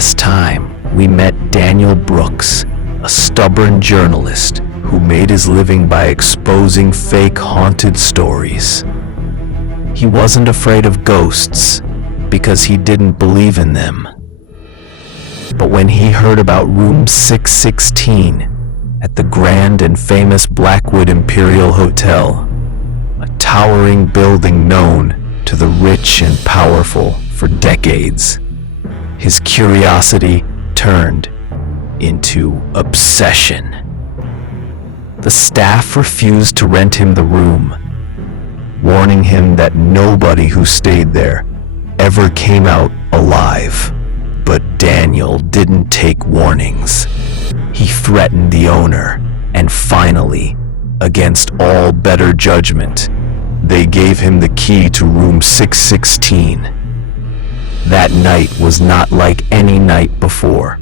last time, we met Daniel Brooks, a stubborn journalist who made his living by exposing fake haunted stories. He wasn't afraid of ghosts because he didn't believe in them. But when he heard about room 616 at the grand and famous Blackwood Imperial Hotel, a towering building known to the rich and powerful for decades, his curiosity turned into obsession. The staff refused to rent him the room, warning him that nobody who stayed there ever came out alive. But Daniel didn't take warnings. He threatened the owner, and finally, against all better judgment, they gave him the key to room 616. That night was not like any night before.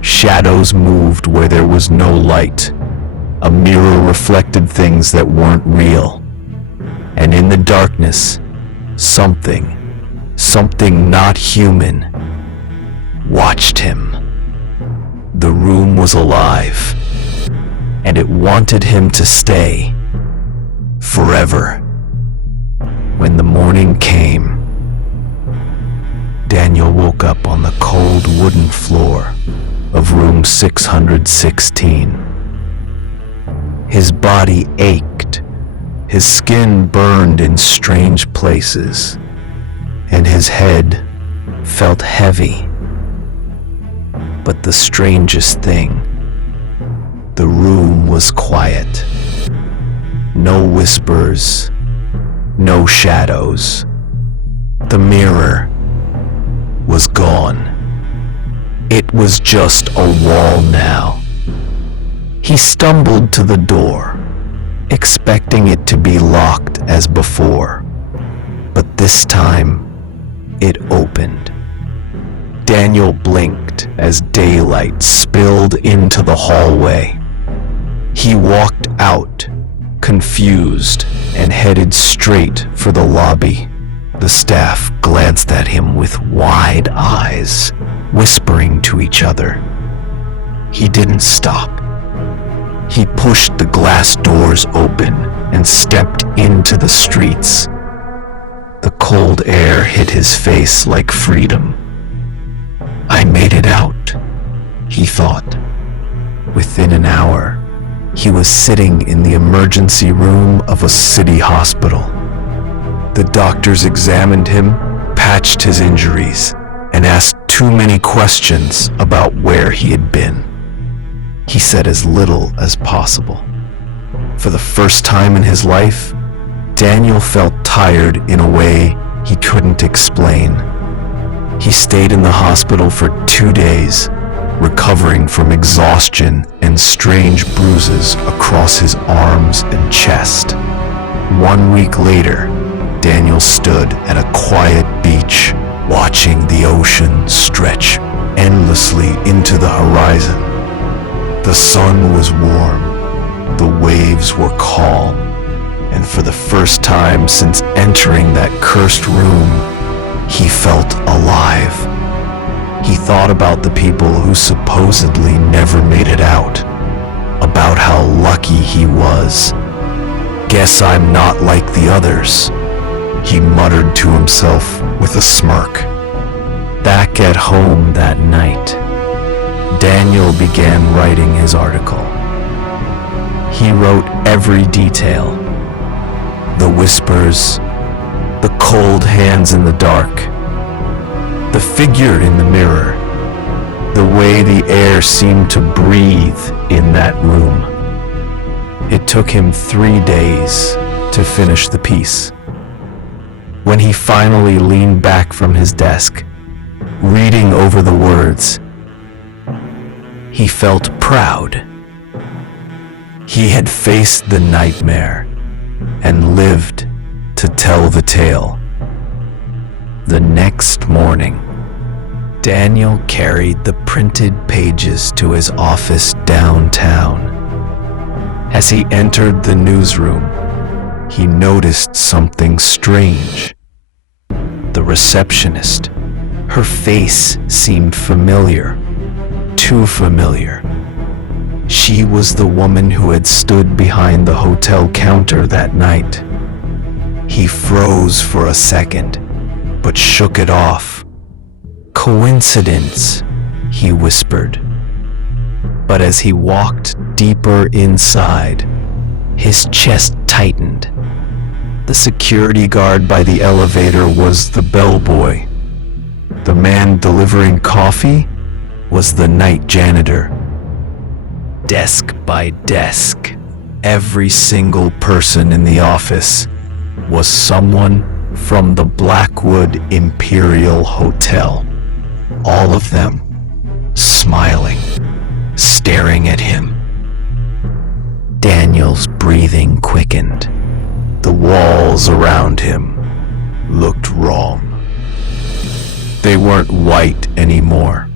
Shadows moved where there was no light. A mirror reflected things that weren't real. And in the darkness, something not human, watched him. The room was alive, and it wanted him to stay forever. When the morning came, Daniel woke up on the cold wooden floor of room 616. His body ached, his skin burned in strange places, and his head felt heavy. But the strangest thing, the room was quiet. No whispers, no shadows. The mirror was gone. It was just a wall now. He stumbled to the door, expecting it to be locked as before. But this time, it opened. Daniel blinked as daylight spilled into the hallway. He walked out, confused, and headed straight for the lobby. The staff glanced at him with wide eyes, whispering to each other. He didn't stop. He pushed the glass doors open and stepped into the streets. The cold air hit his face like freedom. I made it out, he thought. Within an hour, he was sitting in the emergency room of a city hospital. The doctors examined him, patched his injuries, and asked too many questions about where he had been. He said as little as possible. For the first time in his life, Daniel felt tired in a way he couldn't explain. He stayed in the hospital for 2 days, recovering from exhaustion and strange bruises across his arms and chest. 1 week later, Daniel stood at a quiet beach, watching the ocean stretch endlessly into the horizon. The sun was warm, the waves were calm, and for the first time since entering that cursed room, he felt alive. He thought about the people who supposedly never made it out, about how lucky he was. Guess I'm not like the others, he muttered to himself with a smirk. Back at home that night, Daniel began writing his article. He wrote every detail. The whispers, the cold hands in the dark, the figure in the mirror, the way the air seemed to breathe in that room. It took him 3 days to finish the piece. When he finally leaned back from his desk, reading over the words, he felt proud. He had faced the nightmare and lived to tell the tale. The next morning, Daniel carried the printed pages to his office downtown. As he entered the newsroom, he noticed something strange. The receptionist, Her face seemed familiar, too familiar. She was the woman who had stood behind the hotel counter that night. He froze for a second, but shook it off. Coincidence, he whispered. But as he walked deeper inside, his chest tightened. The security guard by the elevator was the bellboy. The man delivering coffee was the night janitor. Desk by desk, every single person in the office was someone from the Blackwood Imperial Hotel. All of them smiling, staring at him. Daniel's breathing quickened. The walls around him looked wrong. They weren't white anymore.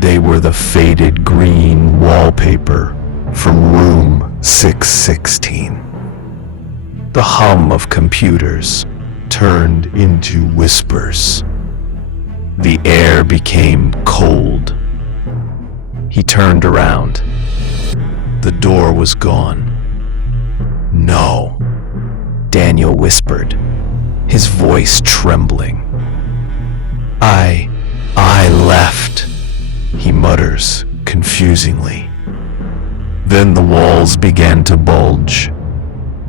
They were the faded green wallpaper from room 616. The hum of computers turned into whispers. The air became cold. He turned around. The door was gone. No, Daniel whispered, his voice trembling. I left, he mutters confusingly. Then the walls began to bulge.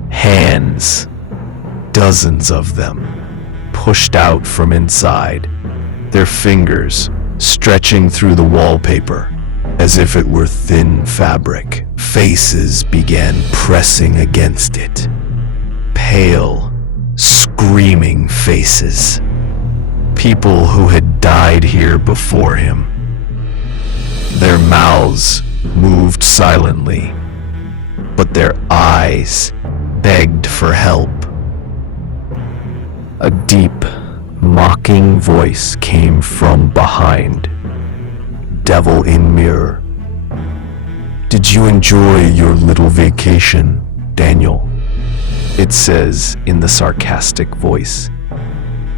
Hands, dozens of them, pushed out from inside, their fingers stretching through the wallpaper as if it were thin fabric. Faces began pressing against it. Pale, screaming faces. People who had died here before him. Their mouths moved silently, but their eyes begged for help. A deep, mocking voice came from behind. Devil in mirror. Did you enjoy your little vacation, Daniel? It says in the sarcastic voice.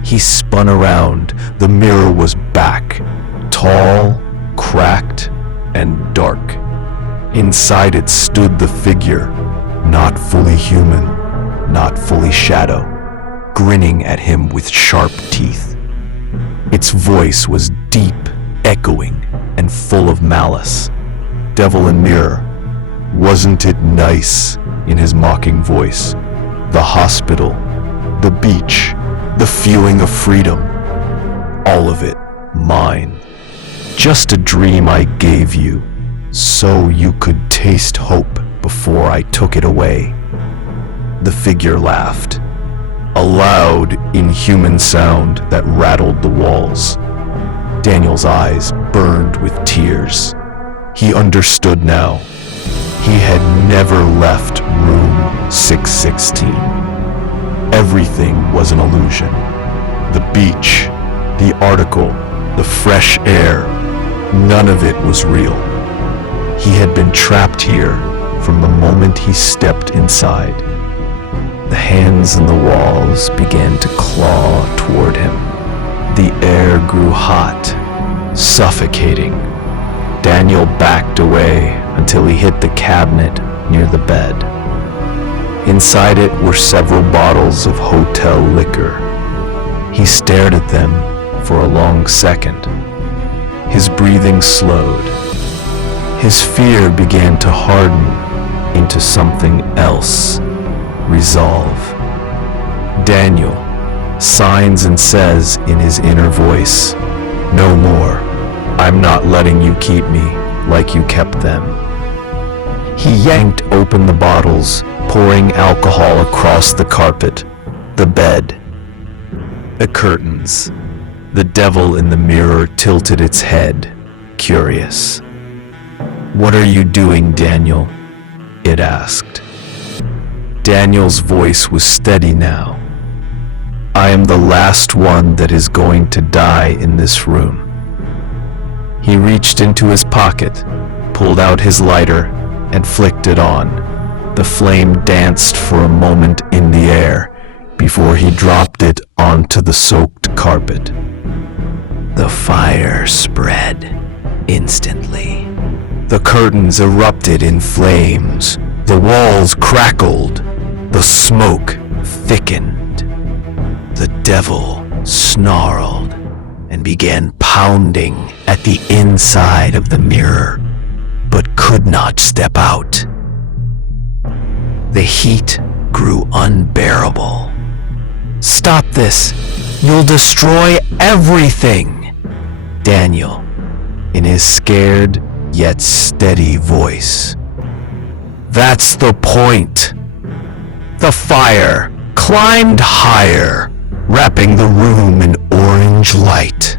He spun around. The mirror was back, tall, cracked, and dark. Inside it stood the figure, not fully human, not fully shadow, grinning at him with sharp teeth. Its voice was deep, echoing, and full of malice. Devil in mirror, wasn't it nice? In his mocking voice. The hospital, the beach, the feeling of freedom, all of it mine. Just a dream I gave you, so you could taste hope before I took it away. The figure laughed, a loud, inhuman sound that rattled the walls. Daniel's eyes burned with tears. He understood now. He had never left room 616. Everything was an illusion. The beach, the article, the fresh air, none of it was real. He had been trapped here from the moment he stepped inside. The hands in the walls began to claw toward him. The air grew hot, suffocating. Daniel backed away until he hit the cabinet near the bed. Inside it were several bottles of hotel liquor. He stared at them for a long second. His breathing slowed. His fear began to harden into something else. Resolve. Daniel signs and says in his inner voice, "No more. I'm not letting you keep me like you kept them." He yanked open the bottles, pouring alcohol across the carpet, the bed, the curtains. The devil in the mirror tilted its head, curious. "What are you doing, Daniel?" it asked. Daniel's voice was steady now. "I am the last one that is going to die in this room." He reached into his pocket, pulled out his lighter, and flicked it on. The flame danced for a moment in the air before he dropped it onto the soaked carpet. The fire spread instantly. The curtains erupted in flames. The walls crackled. The smoke thickened. The devil snarled and began pounding at the inside of the mirror, but could not step out. The heat grew unbearable. "Stop this! You'll destroy everything!" Daniel, in his scared yet steady voice. "That's the point." The fire climbed higher, wrapping the room in orange light.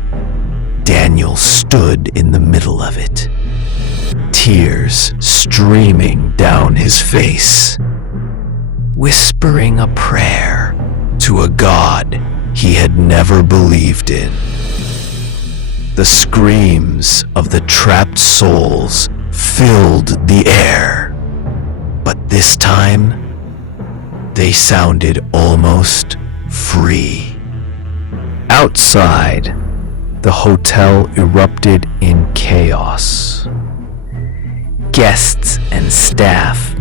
Daniel stood in the middle of it, tears streaming down his face, whispering a prayer to a God he had never believed in. The screams of the trapped souls filled the air, but this time they sounded almost free. Outside, the hotel erupted in chaos. Guests and staff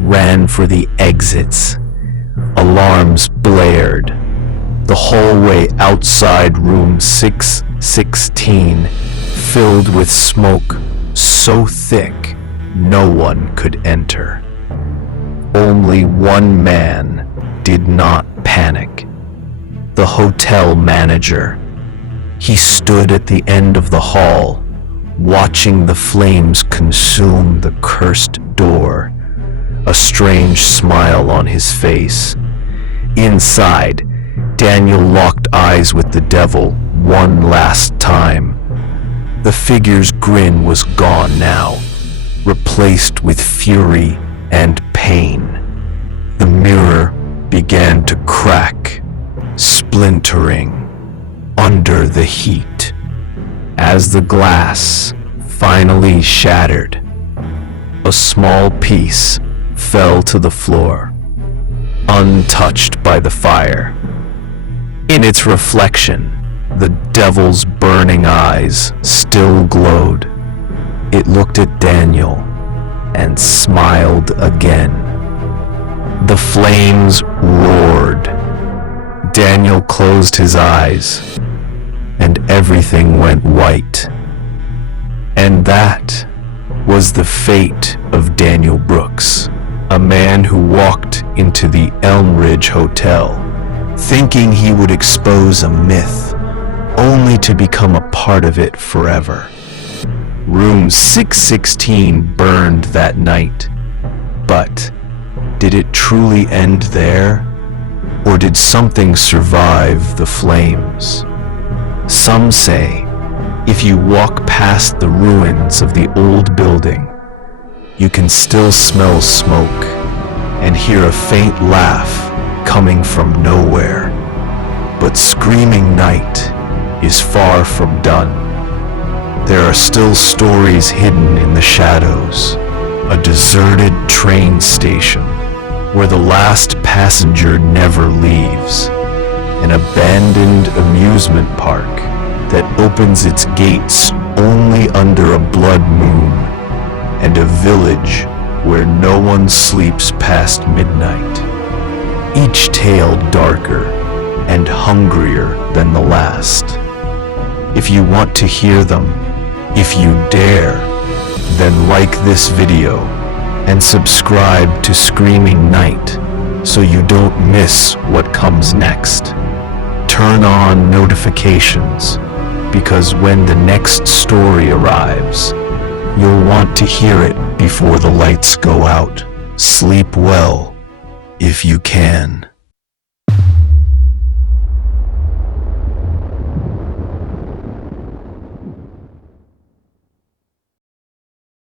ran for the exits. Alarms blared. The hallway outside room 616 filled with smoke so thick no one could enter. Only one man did not panic. The hotel manager. He stood at the end of the hall, watching the flames consume the cursed door, a strange smile on his face. Inside, Daniel locked eyes with the devil one last time. The figure's grin was gone now, replaced with fury and pain. The mirror began to crack, splintering under the heat. As the glass finally shattered, a small piece fell to the floor, untouched by the fire. In its reflection, the devil's burning eyes still glowed. It looked at Daniel and smiled again. The flames roared. Daniel closed his eyes, and everything went white. And that was the fate of Daniel Brooks, a man who walked into the Elmridge Hotel, thinking he would expose a myth, only to become a part of it forever. Room 616 burned that night, but did it truly end there? Or did something survive the flames? Some say, if you walk past the ruins of the old building, you can still smell smoke and hear a faint laugh coming from nowhere. But screaming night is far from done. There are still stories hidden in the shadows. A deserted train station where the last passenger never leaves. An abandoned amusement park that opens its gates only under a blood moon. And a village where no one sleeps past midnight. Each tale darker and hungrier than the last. If you want to hear them, if you dare, then like this video and subscribe to Screaming Night so you don't miss what comes next. Turn on notifications because when the next story arrives, you'll want to hear it before the lights go out. Sleep well if you can.